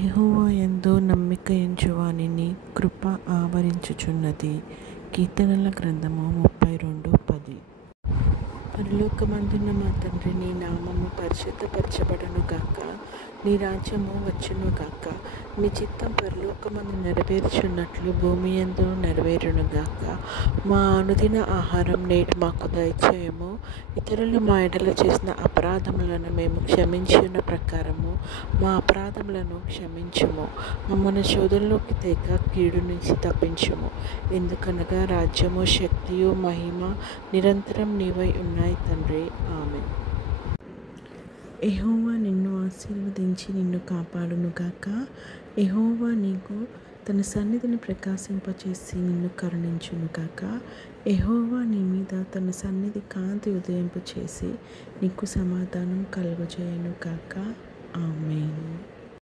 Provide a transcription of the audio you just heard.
యెహోవా యందు నమ్మిక ఉంచువానిని కృప ఆవరించుచున్నది. కీర్తనల గ్రంథము 32:10. పరలోకమందున్న మా తండ్రి, నీ నామము పరిశుద్ధపరచబడునుగాక. నీ రాజ్యము వచ్చునుగాక. నీ చిత్తం పరలోకమందు నెరవేర్చున్నట్లు భూమి యందు నెరవేరునుగాక. మా అనుదిన ఆహారం నేడు మాకు దయచేయము. ఇతరులు మా ఎడల చేసిన అపరాధములను మేము క్షమించిన ప్రకారము మా అపరాధములను క్షమించుము. మమ్మల్ని శోధనలోకి తేక కీడు నుంచి తప్పించుము. ఎందుకనగా రాజ్యము, శక్తియు, మహిమ నిరంతరం నీవై ఉన్నాయి తండ్రి. ఆమేన్. యెహోవా నిన్ను ఆశీర్వదించి నిన్ను కాపాడునుగాక. యెహోవా నీకు తన సన్నిధిని ప్రకాశింపచేసి నిన్ను కరుణించునుగాక. యెహోవా నీ మీద తన సన్నిధి కాంతి ఉదయింపచేసి నీకు సమాధానం కలుగజేయునుగాక. ఆమేన్.